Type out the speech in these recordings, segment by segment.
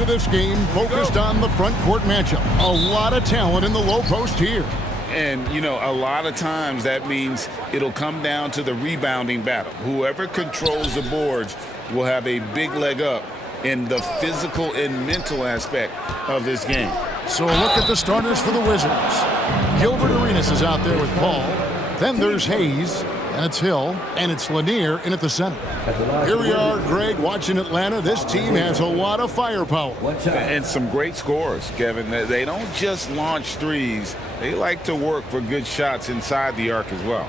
into this game focused on the front court matchup. A lot of talent in the low post here. And, you know, a lot of times that means it'll come down to the rebounding battle. Whoever controls the boards will have a big leg up in the physical and mental aspect of this game. So look at the starters for the Wizards. Gilbert Arenas is out there with Paul. Then there's Hayes, and it's Hill, and it's Lanier in at the center. Here we are, Greg, watching Atlanta. This team has a lot of firepower. And some great scores, Kevin. They don't just launch threes. They like to work for good shots inside the arc as well.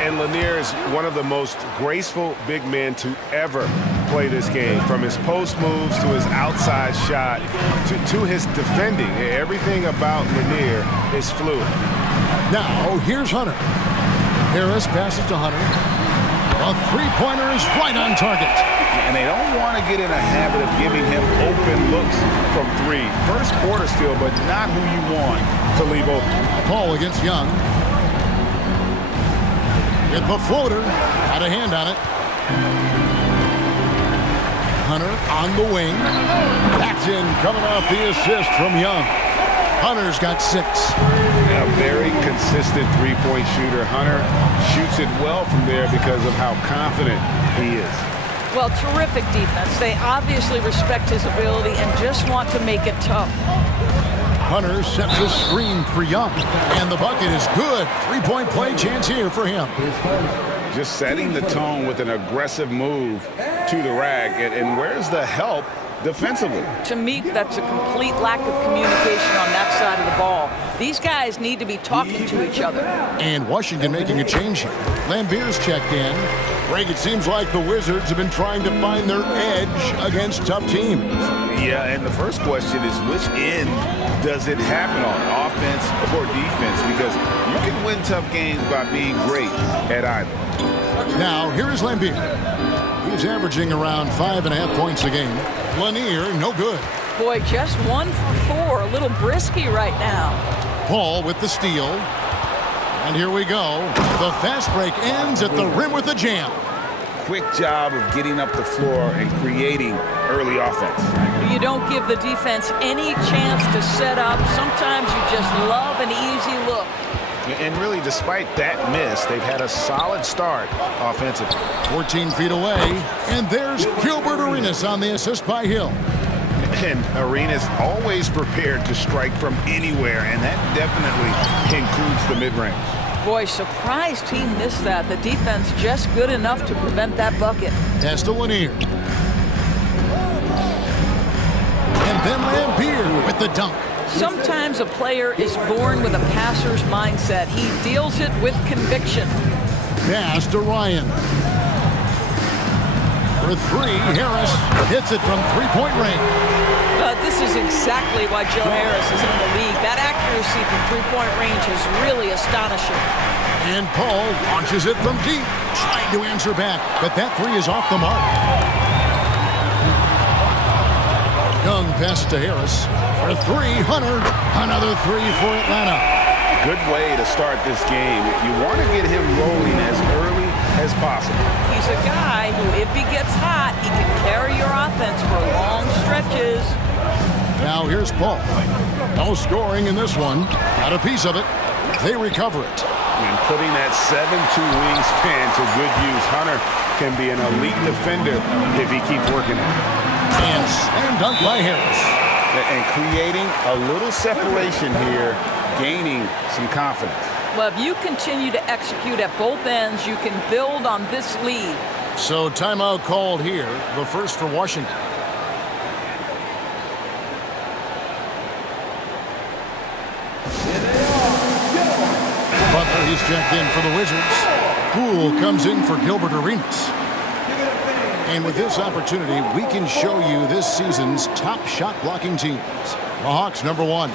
And Lanier is one of the most graceful big men to ever play this game. From his post moves to his outside shot to his defending. Everything about Lanier is fluid. Now, here's Hunter. Harris passes to Hunter. A three-pointer is right on target. And they don't want to get in a habit of giving him open looks from three. First quarter still, but not who you want to leave open. Paul against Young. Get the floater. Had a hand on it. Hunter on the wing. That's in, coming off the assist from Young. Hunter's got 6. A very consistent three-point shooter. Hunter shoots it well from there because of how confident he is. Well, terrific defense. They obviously respect his ability and just want to make it tough. Hunter sets a screen for Young, and the bucket is good. Three-point play chance here for him. Just setting the tone with an aggressive move to the rack. And where's the help defensively? To me, that's a complete lack of communication on that side of the ball. These guys need to be talking to each other. And Washington making a change here. Lambier's checked in. Greg, it seems like the Wizards have been trying to find their edge against tough teams. Yeah, and the first question is which end does it happen on, offense or defense? Because you can win tough games by being great at either. Now, here is Lambier. He's averaging around 5.5 points a game. Lanier, no good. Boy, just 1 for 4. A little brisky right now. Paul with the steal. And here we go. The fast break ends at the rim with a jam. Quick job of getting up the floor and creating early offense. You don't give the defense any chance to set up. Sometimes you just love an easy look. And really, despite that miss, they've had a solid start offensively. 14 feet away, and there's Gilbert Arenas on the assist by Hill. And Arenas always prepared to strike from anywhere, and that definitely includes the mid-range. Boy, surprised he missed that. The defense just good enough to prevent that bucket. Pass to Lanier. And then Lambier with the dunk. Sometimes a player is born with a passer's mindset. He deals it with conviction. Pass to Ryan. For 3, Harris hits it from three-point range. This is exactly why Joe Harris is in the league. That accuracy from three-point range is really astonishing. And Paul launches it from deep, trying to answer back, but that 3 is off the mark. Young passes to Harris. For 3, Hunter. Another 3 for Atlanta. Good way to start this game. You want to get him rolling as early as possible. He's a guy who, if he gets hot, he can carry your offense for long stretches. Now here's Paul. No scoring in this one. Got a piece of it. They recover it. And putting that 7'2" wingspan to good use, Hunter can be an elite defender if he keeps working it. And slam dunk by Harris. And creating a little separation here, gaining some confidence. Well, if you continue to execute at both ends, you can build on this lead. So timeout called here, the first for Washington. Butler, he's checked in for the Wizards. Poole comes in for Gilbert Arenas. And with this opportunity, we can show you this season's top shot blocking teams. The Hawks, number 1.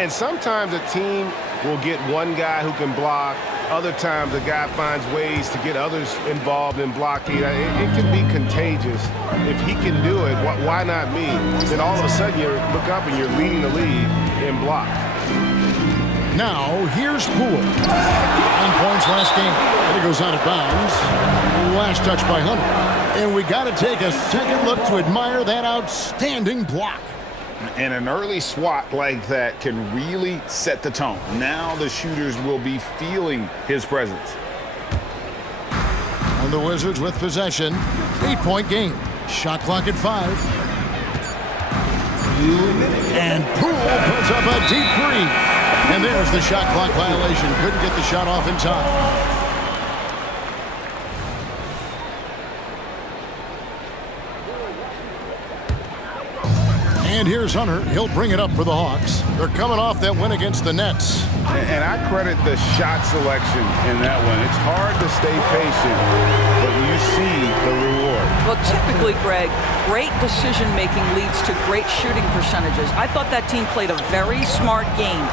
And sometimes a team will get one guy who can block Other times, the guy finds ways to get others involved in blocking. It can be contagious. If he can do it, why not me? Then all of a sudden, you look up and you're leading the league in block. Now, here's Poole. 9 points last game. And it goes out of bounds. Last touch by Hunter. And we got to take a second look to admire that outstanding block. And an early swat like that can really set the tone. Now the shooters will be feeling his presence. And the Wizards with possession. 8-point game. Shot clock at 5. And Poole puts up a deep three. And there's the shot clock violation. Couldn't get the shot off in time. And here's Hunter. He'll bring it up for the Hawks. They're coming off that win against the Nets. And I credit the shot selection in that one. It's hard to stay patient, but you see the reward. Well, typically, Greg, great decision-making leads to great shooting percentages. I thought that team played a very smart game.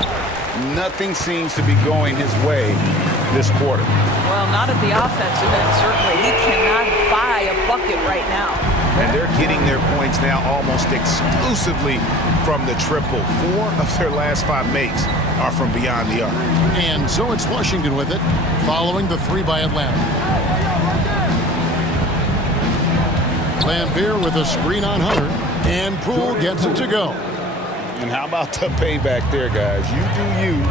Nothing seems to be going his way this quarter. Well, not at the offensive end, certainly. He cannot buy a bucket right now. And they're getting their points now almost exclusively from the triple. 4 of their last 5 makes are from beyond the arc. And so it's Washington with it, following the 3 by Atlanta. Lambeer with a screen on Hunter, and Poole gets it to go. And how about the payback there, guys? You do you,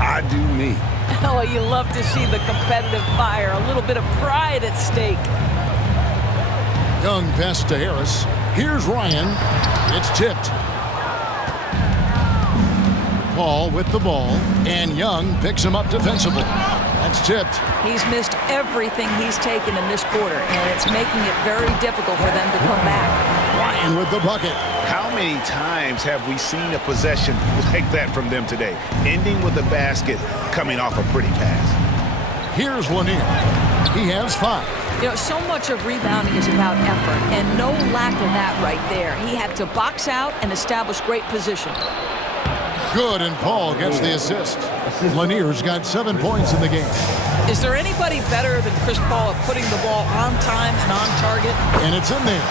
I do me. Oh, you love to see the competitive fire, a little bit of pride at stake. Young pass to Harris. Here's Ryan. It's tipped. Paul with the ball, and Young picks him up defensively. That's tipped. He's missed everything he's taken in this quarter, and it's making it very difficult for them to come back. Ryan with the bucket. How many times have we seen a possession like that from them today? Ending with a basket, coming off a pretty pass. Here's Lanier. He has 5. You know, so much of rebounding is about effort, and no lack of that right there. He had to box out and establish great position. Good, and Paul gets the assist. Lanier's got 7 points in the game. Is there anybody better than Chris Paul at putting the ball on time and on target? And it's in there.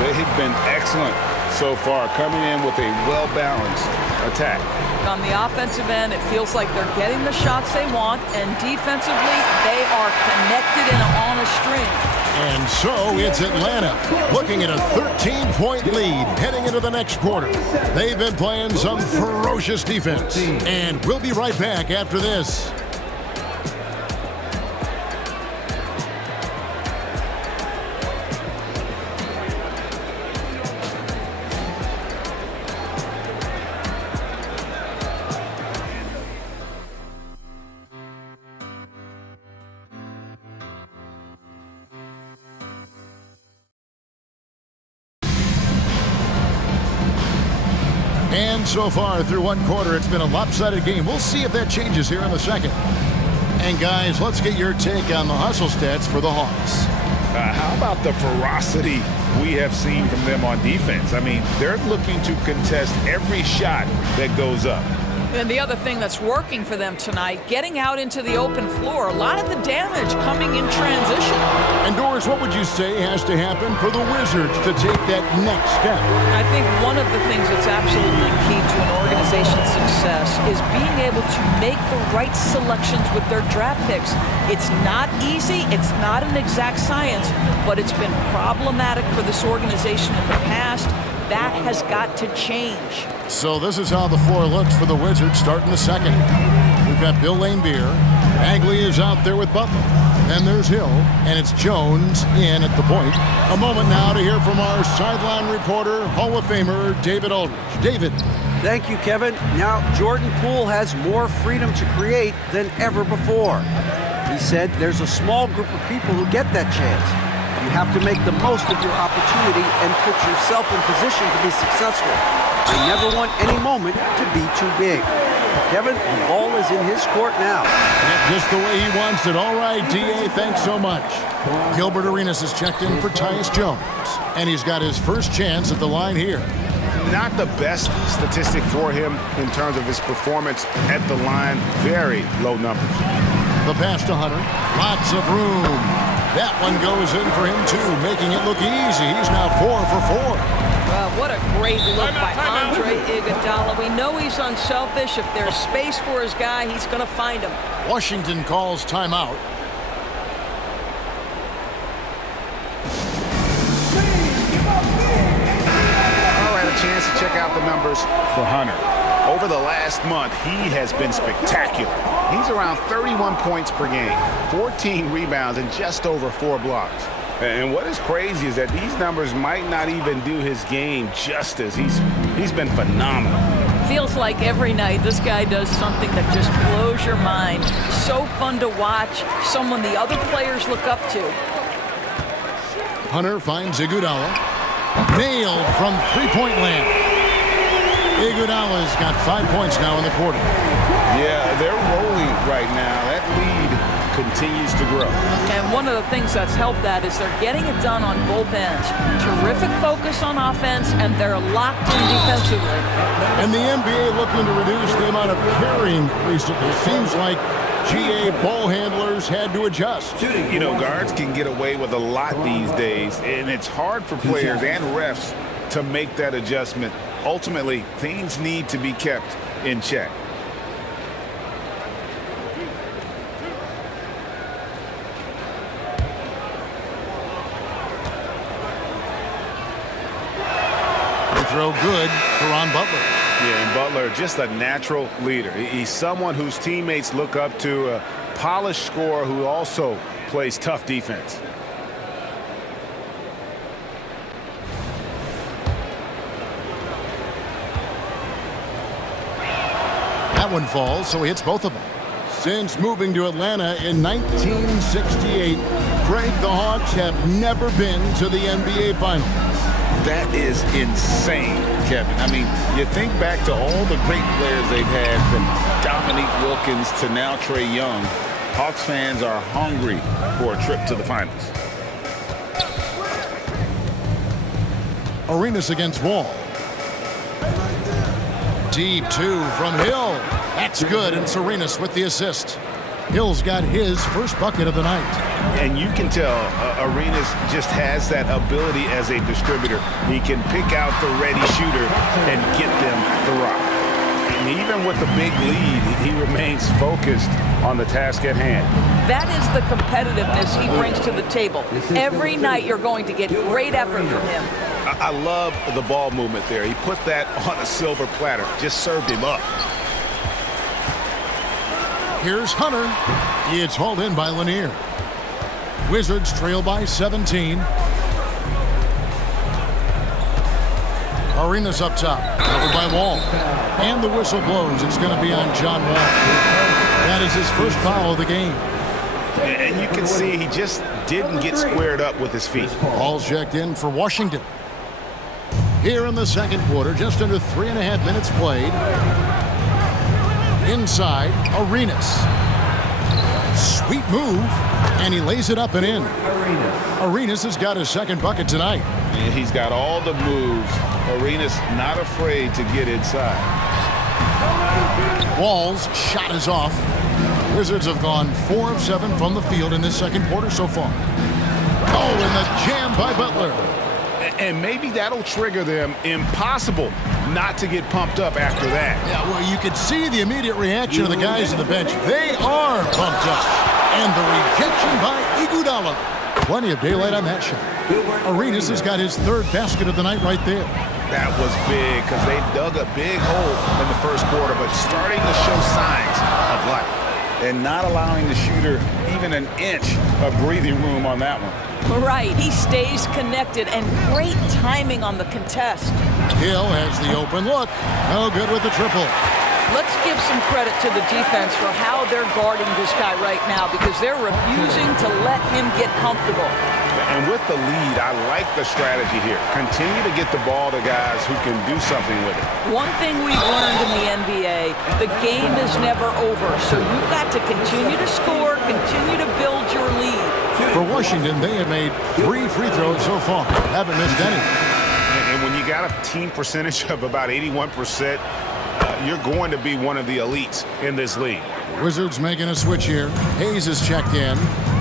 They've been excellent so far, coming in with a well-balanced attack. On the offensive end, it feels like they're getting the shots they want, and defensively, they are connected and on a string. And so it's Atlanta looking at a 13-point lead heading into the next quarter. They've been playing some ferocious defense. And we'll be right back after this. And so far through one quarter, it's been a lopsided game. We'll see if that changes here in the second. And guys, let's get your take on the hustle stats for the Hawks. How about the ferocity we have seen from them on defense? I mean, they're looking to contest every shot that goes up. And the other thing that's working for them tonight, getting out into the open floor. A lot of the damage coming in transition. And Doris, what would you say has to happen for the Wizards to take that next step? I think one of the things that's absolutely key to an organization's success is being able to make the right selections with their draft picks. It's not easy, it's not an exact science, but it's been problematic for this organization in the past. That has got to change. So this is how the floor looks for the Wizards starting the second. We've got Bill Laimbeer. Bagley is out there with Butler. Then there's Hill, and it's Jones in at the point. A moment now to hear from our sideline reporter, Hall of Famer David Aldridge. David. Thank you, Kevin. Now, Jordan Poole has more freedom to create than ever before. He said there's a small group of people who get that chance. You have to make the most of your opportunity and put yourself in position to be successful. I never want any moment to be too big. Kevin, the ball is in his court now. Just the way he wants it. All right, D.A., thanks so much. Gilbert Arenas has checked in for Tyus Jones, and he's got his first chance at the line here. Not the best statistic for him in terms of his performance at the line. Very low numbers. The pass to Hunter. Lots of room. That one goes in for him, too, making it look easy. He's now 4 for 4. Well, what a great look by Andre Iguodala. We know he's unselfish. If there's space for his guy, he's going to find him. Washington calls timeout. All right, a chance to check out the numbers for Hunter. Over the last month, he has been spectacular. He's around 31 points per game, 14 rebounds, and just over 4 blocks. And what is crazy is that these numbers might not even do his game justice. He's been phenomenal. Feels like every night this guy does something that just blows your mind. So fun to watch, someone the other players look up to. Hunter finds Iguodala. Nailed from three-point land. Iguodala's got 5 points now in the quarter. Yeah, they're rolling right now. That lead continues to grow. And one of the things that's helped that is they're getting it done on both ends. Terrific focus on offense, and they're locked in defensively. And the NBA looking to reduce the amount of carrying recently. Seems like GA ball handlers had to adjust. You know, guards can get away with a lot these days, and it's hard for players and refs to make that adjustment. Ultimately, things need to be kept in check. Throw good for Ron Butler. Yeah, and Butler, just a natural leader. He's someone whose teammates look up to, a polished scorer who also plays tough defense. That one falls, so he hits both of them. Since moving to Atlanta in 1968, Greg, the Hawks have never been to the NBA Finals. That is insane, Kevin. I mean, you think back to all the great players they've had, from Dominique Wilkins to now Trae Young. Hawks fans are hungry for a trip to the finals. Arenas against Wall. Deep two from Hill. That's good, and Arenas with the assist. Hill's got his first bucket of the night. And you can tell Arenas just has that ability as a distributor. He can pick out the ready shooter and get them the rock. And even with the big lead, he remains focused on the task at hand. That is the competitiveness he brings to the table. Every night you're going to get great effort from him. I love the ball movement there. He put that on a silver platter, just served him up. Here's Hunter. It's hauled in by Lanier. Wizards trail by 17. Arenas up top, covered by Wall. And the whistle blows. It's going to be on John Wall. That is his first foul of the game. And you can see he just didn't get squared up with his feet. Ball checked in for Washington. Here in the second quarter, just under 3.5 minutes played. Inside, Arenas. Sweet move, and he lays it up and in. Arenas has got his second bucket tonight. Yeah, he's got all the moves. Arenas not afraid to get inside. Wall's shot is off. Wizards have gone 4 of 7 from the field in this second quarter so far. Oh, and the jam by Butler. And maybe that'll trigger them. Impossible not to get pumped up after that. Yeah, well, you could see the immediate reaction of the guys on the bench. They are pumped up. And the rejection by Iguodala. Plenty of daylight on that shot. Arenas has got his third basket of the night right there. That was big because they dug a big hole in the first quarter, but starting to show signs of life. And not allowing the shooter even an inch of breathing room on that one. Right, he stays connected, and great timing on the contest. Hill has the open look. No good with the triple. Let's give some credit to the defense for how they're guarding this guy right now, because they're refusing to let him get comfortable. And with the lead, I like the strategy here. Continue to get the ball to guys who can do something with it. One thing we've learned in the NBA, the game is never over, so you've got to continue to score, continue to build your lead. For Washington, they have made 3 free throws so far. Haven't missed any. And when you got a team percentage of about 81%, you're going to be one of the elites in this league. Wizards making a switch here. Hayes is checked in.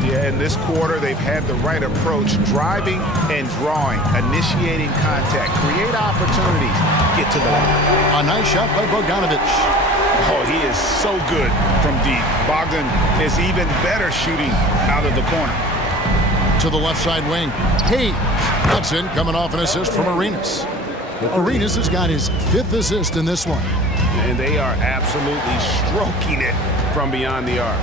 Yeah, in this quarter, they've had the right approach, driving and drawing, initiating contact, create opportunities, get to the line. A nice shot by Bogdanovich. Oh, he is so good from deep. Bogdan is even better shooting out of the corner. To the left side wing. Hayes. That's in, coming off an assist from Arenas. Arenas has got his 5th assist in this one. And they are absolutely stroking it from beyond the arc.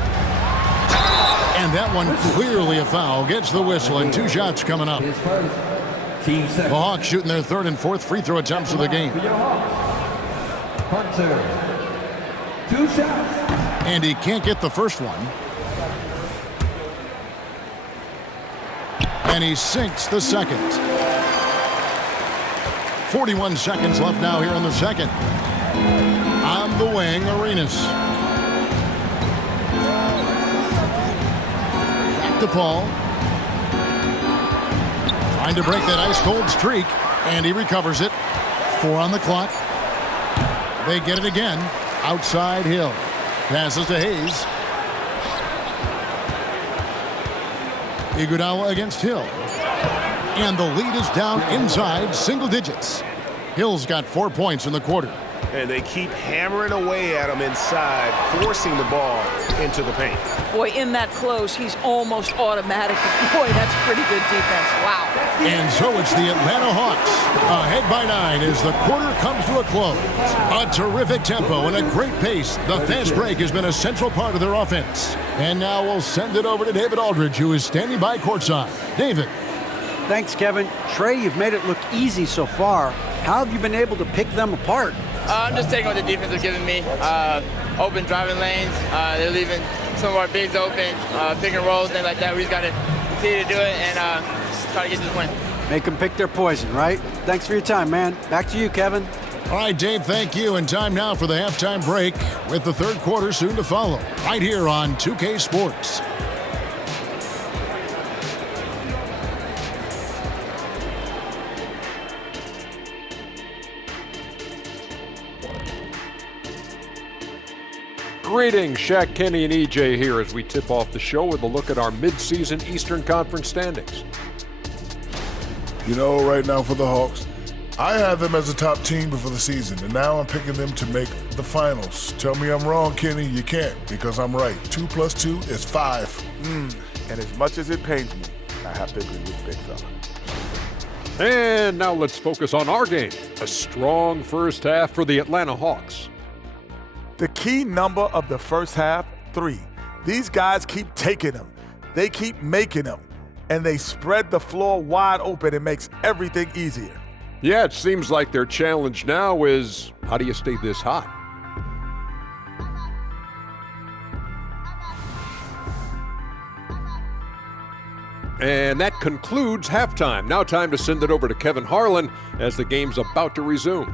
And that one clearly a foul. Gets the whistle, and 2 shots coming up. The Hawks shooting their 3rd and 4th free throw attempts of the game. Hunter. 2 shots. And he can't get the first one. And he sinks the second. 41 seconds left now here in the second. On the wing, Arenas. Back to Paul. Trying to break that ice-cold streak, and he recovers it. 4 on the clock. They get it again. Outside Hill. Passes to Hayes. Iguodala against Hill. And the lead is down inside single digits. Hill's got 4 points in the quarter. And they keep hammering away at him inside, forcing the ball into the paint. Boy, in that close, he's almost automatic. Boy, that's pretty good defense. Wow. And so it's the Atlanta Hawks ahead by 9 as the quarter comes to a close. A terrific tempo and a great pace. The fast break has been a central part of their offense. And now we'll send it over to David Aldridge, who is standing by courtside. David. Thanks, Kevin. Trey, you've made it look easy so far. How have you been able to pick them apart? I'm just taking what the defense is giving me. Open driving lanes. They're leaving some of our bigs open, pick and rolls, things like that. We just got to continue to do it and try to get to the win. Make them pick their poison, right? Thanks for your time, man. Back to you, Kevin. All right, Dave, thank you. And time now for the halftime break with the 3rd quarter soon to follow. Right here on 2K Sports. Greetings, Shaq, Kenny, and EJ here as we tip off the show with a look at our mid-season Eastern Conference standings. You know, right now for the Hawks, I had them as a top team before the season, and now I'm picking them to make the finals. Tell me I'm wrong, Kenny. You can't, because I'm right. 2 + 2 is 5. And as much as it pains me, I have to agree with Big Fella. And now let's focus on our game. A strong first half for the Atlanta Hawks. The key number of the first half, 3. These guys keep taking them. They keep making them. And they spread the floor wide open. It makes everything easier. Yeah, it seems like their challenge now is, how do you stay this hot? And that concludes halftime. Now time to send it over to Kevin Harlan as the game's about to resume.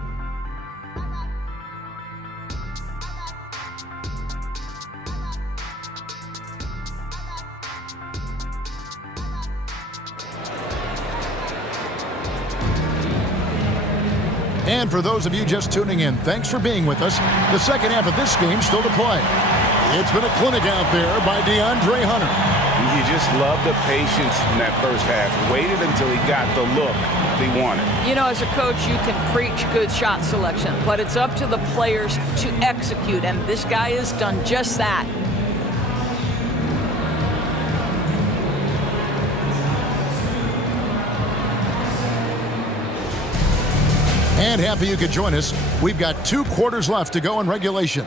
And for those of you just tuning in, thanks for being with us. The second half of this game still to play. It's been a clinic out there by DeAndre Hunter. You just love the patience in that first half. Waited until he got the look he wanted. You know, as a coach, you can preach good shot selection, but it's up to the players to execute, and this guy has done just that. And happy you could join us. We've got 2 quarters left to go in regulation.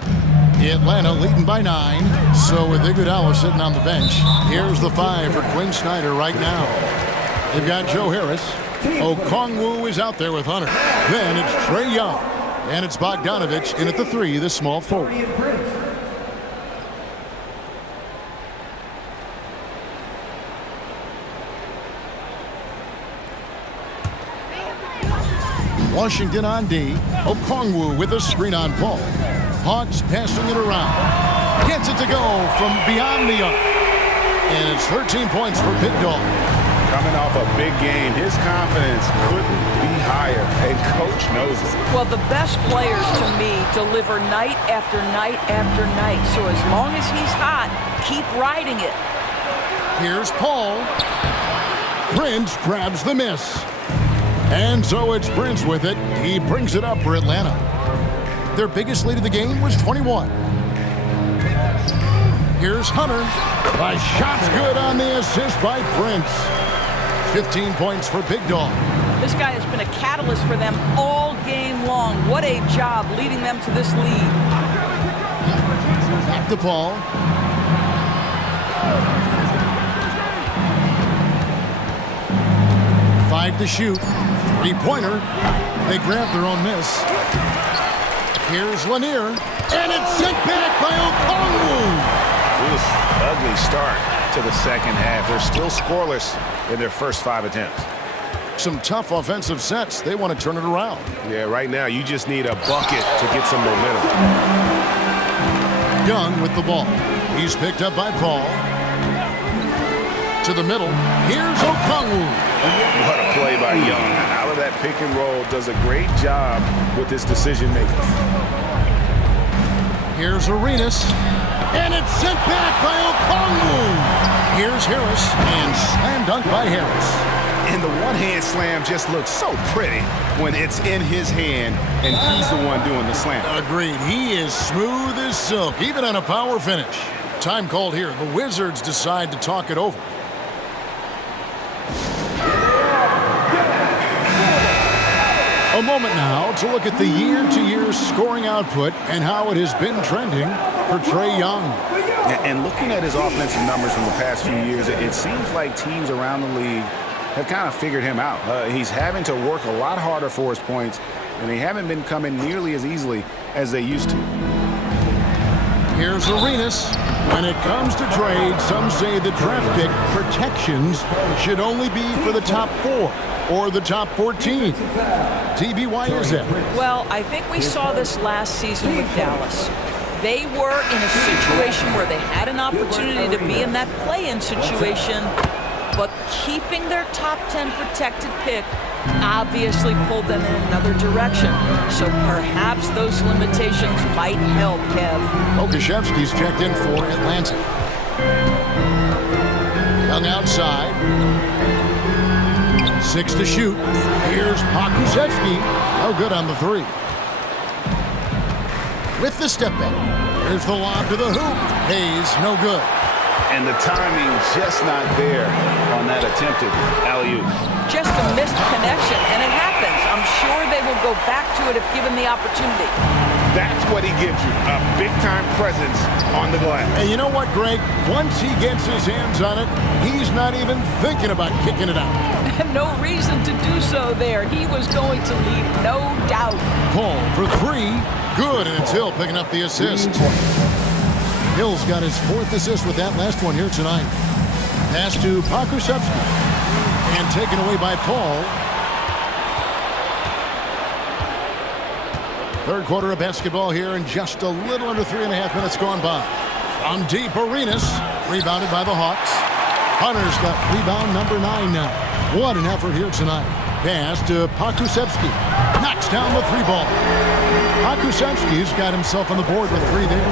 Atlanta leading by 9. So with Iguodala sitting on the bench, here's the 5 for Quinn Snyder right now. They've got Joe Harris. Okongwu is out there with Hunter. Then it's Trae Young. And it's Bogdanovich in at the 3, the small forward. Washington on D. Okongwu with a screen on Paul. Hawks passing it around. Gets it to go from beyond the arc. And it's 13 points for Big Dog. Coming off a big game, his confidence couldn't be higher. And Coach knows it. Well, the best players, to me, deliver night after night after night. So as long as he's hot, keep riding it. Here's Paul. Prince grabs the miss. And so it's Prince with it. He brings it up for Atlanta. Their biggest lead of the game was 21. Here's Hunter. The shot's good on the assist by Prince. 15 points for Big Dog. This guy has been a catalyst for them all game long. What a job leading them to this lead. Back to Paul. Five to shoot. Three-pointer. They grab their own miss. Here's Lanier. And it's sent back by Okongwu. Ugly start to the second half. They're still scoreless in their first 5 attempts. Some tough offensive sets. They want to turn it around. Yeah, right now you just need a bucket to get some momentum. Young with the ball. He's picked up by Paul. To the middle. Here's Okongwu. What a play by Young. Out of that pick and roll, does a great job with his decision making. Here's Arenas. And it's sent back by Okongwu. Here's Harris. And slam dunk by Harris. And the one-hand slam just looks so pretty when it's in his hand and he's the one doing the slam. Agreed. He is smooth as silk, even on a power finish. Time called here. The Wizards decide to talk it over. A moment now to look at the year-to-year scoring output and how it has been trending for Trae Young. And looking at his offensive numbers from the past few years, it seems like teams around the league have kind of figured him out. He's having to work a lot harder for his points, and they haven't been coming nearly as easily as they used to. Here's Arenas. When it comes to trade, some say the draft pick protections should only be for the top 4 or the top 14. TB, why is that? Well, I think we saw this last season with Dallas. They were in a situation where they had an opportunity to be in that play-in situation, but keeping their top 10 protected pick obviously pulled them in another direction. So perhaps those limitations might help, Kev. Okashevsky's checked in for Atlanta. Young outside. 6 to shoot. Here's Pokusevski. No good on the 3. With the step back. Here's the lob to the hoop. Hayes, no good. And the timing just not there on that attempted alley-oop. Just a missed connection, and it happens. I'm sure they will go back to it if given the opportunity. That's what he gives you, a big-time presence on the glass. And you know what, Greg? Once he gets his hands on it, he's not even thinking about kicking it out. No reason to do so there. He was going to lead, no doubt. Paul for 3. Good, and it's Hill picking up the assist. Hill's got his 4th assist with that last one here tonight. Pass to Pokusevski. And taken away by Paul. Third quarter of basketball here, and just a little under 3.5 minutes gone by. On deep, Arenas. Rebounded by the Hawks. Hunter's got rebound number 9 now. What an effort here tonight. Pass to Pokusevski. Knocks down the 3-ball. Pokusevski's got himself on the board with 3 there.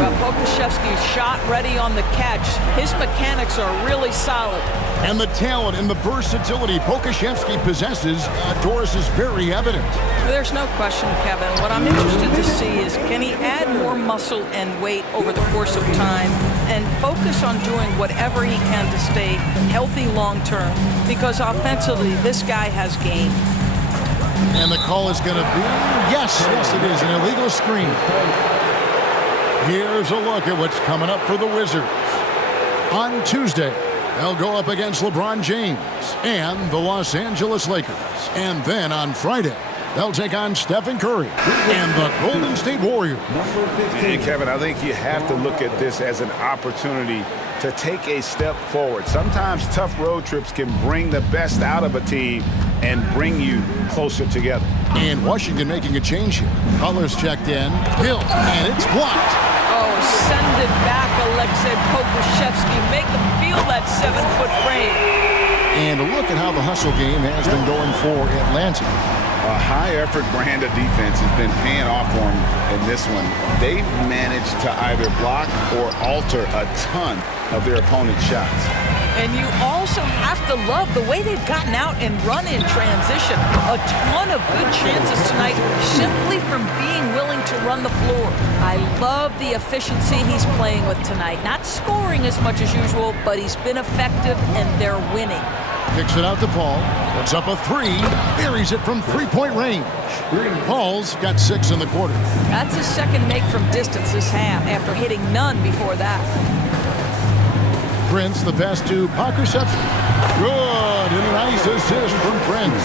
Well, Pokusevski's shot ready on the catch. His mechanics are really solid. And the talent and the versatility Pokusevski possesses, Doris, is very evident. There's no question, Kevin. What I'm interested to see is, can he add more muscle and weight over the course of time and focus on doing whatever he can to stay healthy long term? Because offensively, this guy has game. And the call is going to be, yes, it is, an illegal screen. Here's a look at what's coming up for the Wizards. On Tuesday, they'll go up against LeBron James and the Los Angeles Lakers. And then on Friday, they'll take on Stephen Curry and the Golden State Warriors. And Kevin, I think you have to look at this as an opportunity to take a step forward. Sometimes tough road trips can bring the best out of a team and bring you closer together. And Washington making a change here. Colors checked in. Hill, and it's blocked. Oh, send it back, Alexei Pokusevski. Make him feel that 7-foot frame. And a look at how the hustle game has been going for Atlanta. A high-effort brand of defense has been paying off for them in this one. They've managed to either block or alter a ton of their opponent's shots. And you also have to love the way they've gotten out and run in transition. A ton of good chances tonight simply from being willing to run the floor. I love the efficiency he's playing with tonight. Not scoring as much as usual, but he's been effective and they're winning. Kicks it out to Paul. Puts up a three. Buries it from three-point range. Paul's got 6 in the quarter. That's his second make from distance this half after hitting none before that. Prince, the pass to Pokusevsky. Good, and a nice assist from Prince.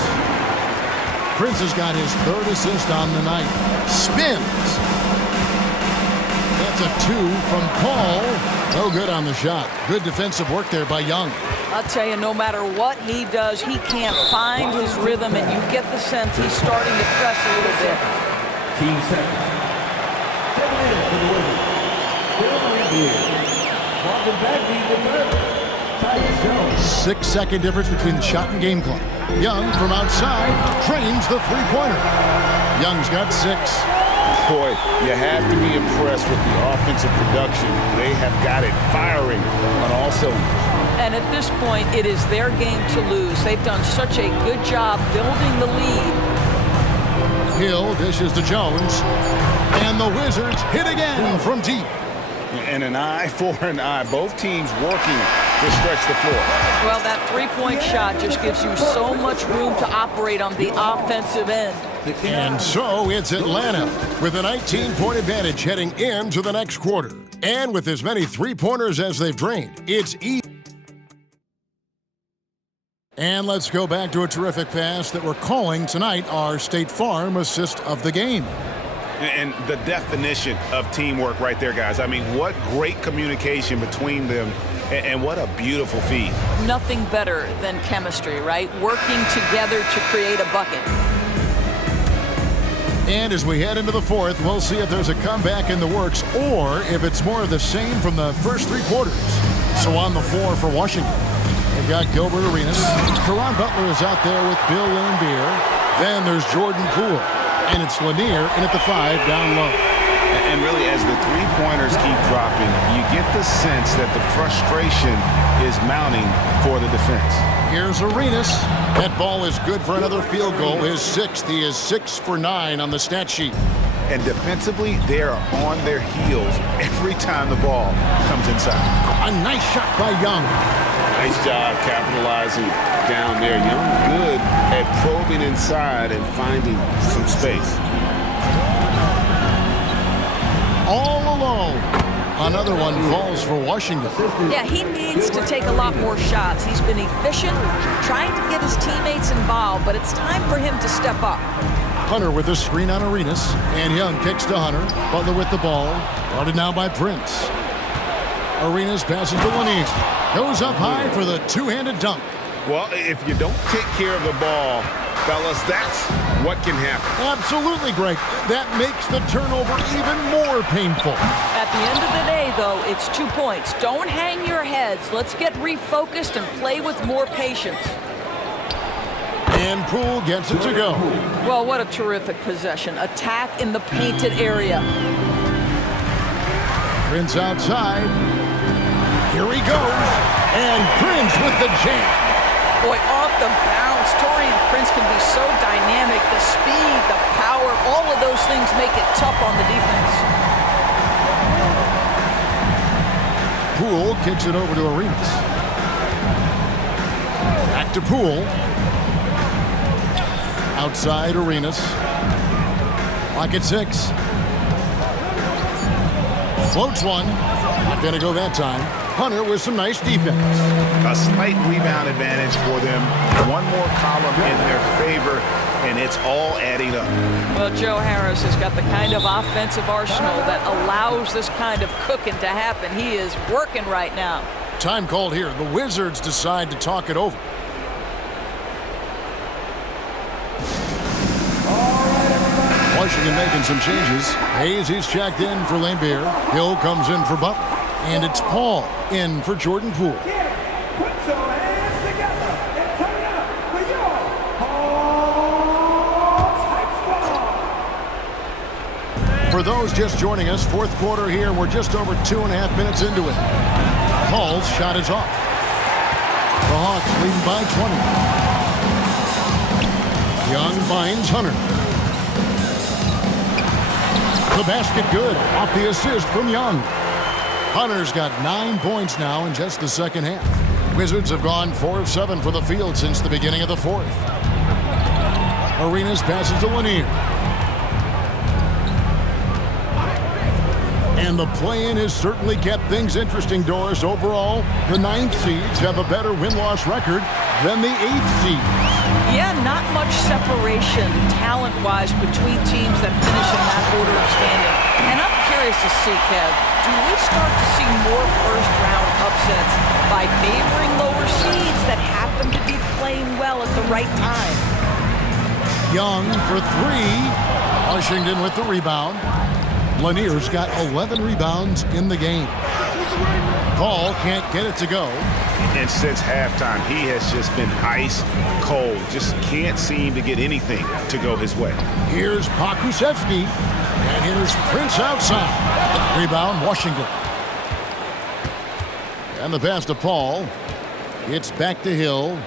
Prince has got his 3rd assist on the night. Spins. That's a 2 from Paul. No good on the shot. Good defensive work there by Young. I'll tell you, no matter what he does, he can't find his rhythm, and you get the sense he's starting to press a little bit. Team seconds. 7 minutes for the Wizards. Bill Laimbeer. Marvin Bagley the third. Tyus Jones. 6-second difference between the shot and game clock. Young from outside trains the three-pointer. Young's got 6. Boy, you have to be impressed with the offensive production. They have got it firing on all cylinders. And at this point, it is their game to lose. They've done such a good job building the lead. Hill dishes to Jones. And the Wizards hit again from deep. And an eye for an eye. Both teams working to stretch the floor. Well, that three-point shot just gives you so much room to operate on the offensive end. And so it's Atlanta with a 19-point advantage heading into the next quarter. And with as many three-pointers as they've drained, it's easy. And let's go back to a terrific pass that we're calling tonight our State Farm assist of the game. And the definition of teamwork right there, guys. I mean, what great communication between them, and what a beautiful feed. Nothing better than chemistry, right? Working together to create a bucket. And as we head into the fourth, we'll see if there's a comeback in the works or if it's more of the same from the first 3 quarters. So on the floor for Washington, they've got Gilbert Arenas. Caron Butler is out there with Bill Laimbeer. Then there's Jordan Poole. And it's Lanier in at the 5 down low. And really, as the three-pointers keep dropping, you get the sense that the frustration is mounting for the defense. Here's Arenas. That ball is good for another field goal. His 6th. He is 6 for 9 on the stat sheet. And defensively, they are on their heels every time the ball comes inside. A nice shot by Young. Nice job capitalizing down there. Young good at probing inside and finding some space. All alone. Another one falls for Washington. Yeah, he needs to take a lot more shots. He's been efficient, trying to get his teammates involved, but it's time for him to step up. Hunter with a screen on Arenas, and Young kicks to Hunter. Butler with the ball, guarded now by Prince. Arenas passes to Lanier. Goes up high for the two-handed dunk. Well, if you don't take care of the ball, fellas, that's what can happen. Absolutely, Greg. That makes the turnover even more painful. At the end of the day, though, it's 2 points. Don't hang your heads. Let's get refocused and play with more patience. And Poole gets it to go. Well, what a terrific possession. Attack in the painted area. Prince outside. Here he goes. And Prince with the jam. Boy, off the bounce, Taurean Prince can be so dynamic. The speed, the power, all of those things make it tough on the defense. Poole kicks it over to Arenas. Back to Poole. Outside Arenas. Clock at 6. Floats one. Not going to go that time. Hunter with some nice defense. A slight rebound advantage for them. One more column in their favor, and it's all adding up. Well, Joe Harris has got the kind of offensive arsenal that allows this kind of cooking to happen. He is working right now. Time called here. The Wizards decide to talk it over. Washington making some changes. Hayes, he's checked in for Laimbeer. Hill comes in for Butler. And it's Paul in for Jordan Poole. Put your hands together and turn it up for your Hawks. For those just joining us, fourth quarter here. We're just over 2.5 minutes into it. Paul's shot is off. The Hawks leading by 20. Young finds Hunter. The basket good. Off the assist from Young. Hunter's got 9 points now in just the second half. Wizards have gone 4 of 7 for the field since the beginning of the fourth. Arenas passes to Lanier. And the play-in has certainly kept things interesting, Doris. Overall, the 9th seeds have a better win-loss record than the 8th seeds. Yeah, not much separation talent-wise between teams that finish in that order of standing. And I'm curious to see, Kev, do we start to see more first-round upsets by favoring lower seeds that happen to be playing well at the right time? Young for 3. Washington with the rebound. Lanier's got 11 rebounds in the game. Paul can't get it to go. And since halftime, he has just been ice cold. Just can't seem to get anything to go his way. Here's Pokusevski. And here's Prince outside. Rebound, Washington. And the pass to Paul. It's back to Hill.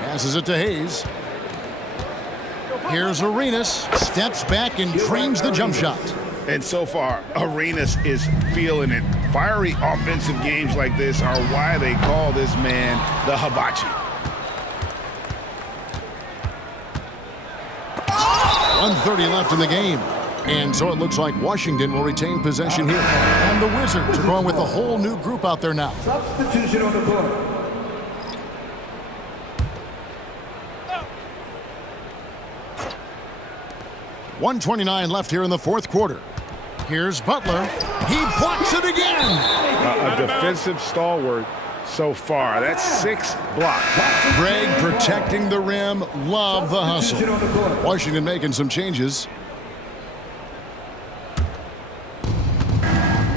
Passes it to Hayes. Here's Arenas. Steps back and drains the jump shot. And so far, Arenas is feeling it. Fiery offensive games like this are why they call this man the hibachi. 1:30 left in the game. And so it looks like Washington will retain possession here. And the Wizards are going with a whole new group out there now. Substitution on the court. .129 left here in the fourth quarter. Here's Butler. He blocks it again. A defensive stalwart so far. That's 6 blocks. Greg protecting the rim. Love the hustle. Washington making some changes.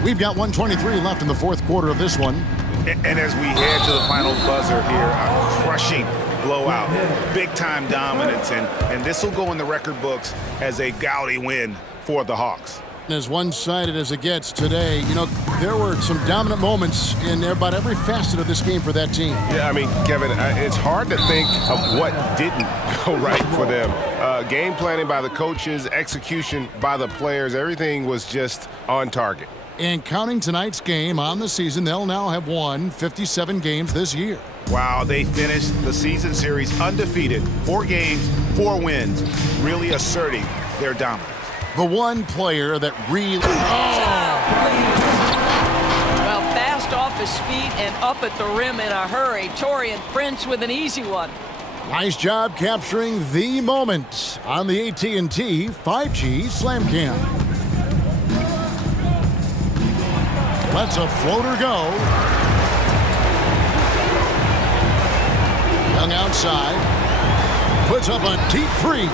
We've got 1:23 left in the fourth quarter of this one. And as we head to the final buzzer here, a crushing blowout, big-time dominance, and this will go in the record books as a gaudy win for the Hawks. As one-sided as it gets today, you know, there were some dominant moments in about every facet of this game for that team. Yeah, I mean, Kevin, it's hard to think of what didn't go right for them. Game planning by the coaches, execution by the players, everything was just on target. And counting tonight's game on the season, they'll now have won 57 games this year. Wow, they finished the season series undefeated. 4 games, 4 wins, really asserting their dominance. The one player that really... Well, fast off his feet and up at the rim in a hurry. Taurean Prince with an easy one. Nice job capturing the moment on the AT&T 5G Slam Cam. Lets a floater go. Young outside. Puts up a deep 3.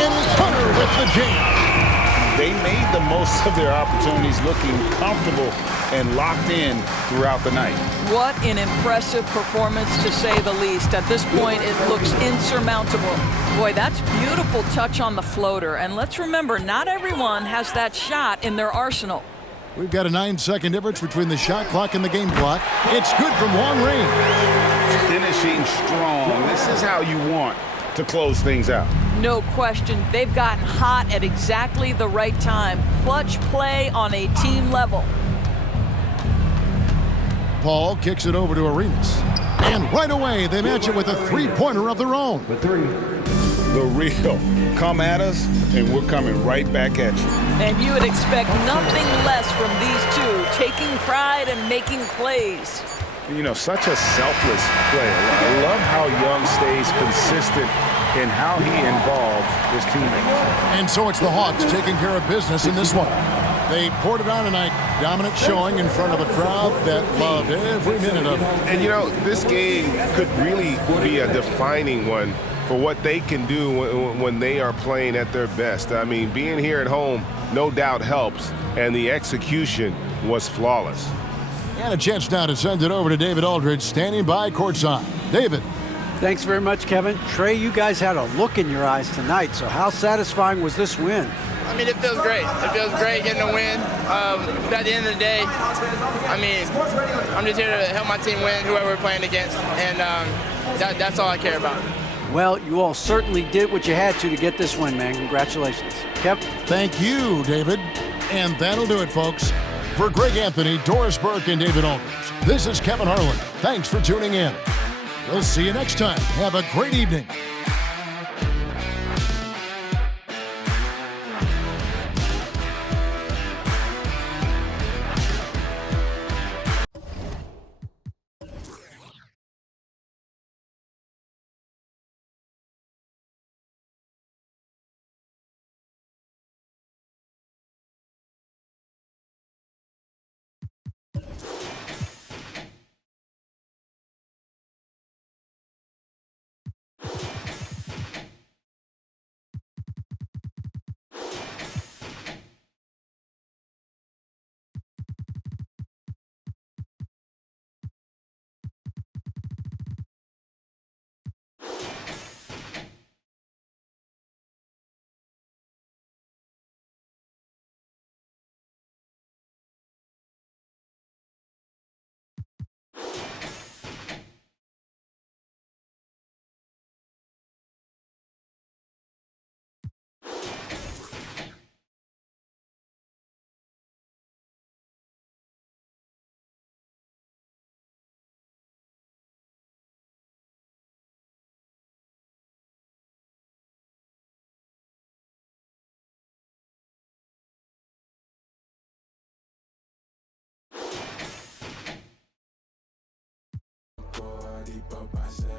And Hunter with the jam. They made the most of their opportunities, looking comfortable and locked in throughout the night. What an impressive performance, to say the least. At this point, it looks insurmountable. Boy, that's beautiful touch on the floater. And let's remember, not everyone has that shot in their arsenal. We've got a 9-second difference between the shot clock and the game clock. It's good from long range. Finishing strong. This is how you want to close things out. No question. They've gotten hot at exactly the right time. Clutch play on a team level. Paul kicks it over to Arenas. And right away, they match it with a 3-pointer of their own. The 3. The real. Come at us, and we're coming right back at you. And you would expect nothing less from these two, taking pride and making plays. You know, such a selfless player. I love how Young stays consistent in how he involves his teammates. And so it's the Hawks taking care of business in this one. They poured it on tonight. Dominant showing in front of a crowd that loved every minute of it. And, you know, this game could really be a defining one for what they can do when they are playing at their best. I mean, being here at home no doubt helps, and the execution was flawless. And a chance now to send it over to David Aldridge, standing by courtside. David. Thanks very much, Kevin. Trey, you guys had a look in your eyes tonight, so how satisfying was this win? I mean, it feels great. It feels great getting a win. But at the end of the day, I mean, I'm just here to help my team win, whoever we're playing against, and that's all I care about. Well, you all certainly did what you had to get this win, man. Congratulations. Kev? Thank you, David. And that'll do it, folks. For Greg Anthony, Doris Burke, and David Aldridge, this is Kevin Harlan. Thanks for tuning in. We'll see you next time. Have a great evening.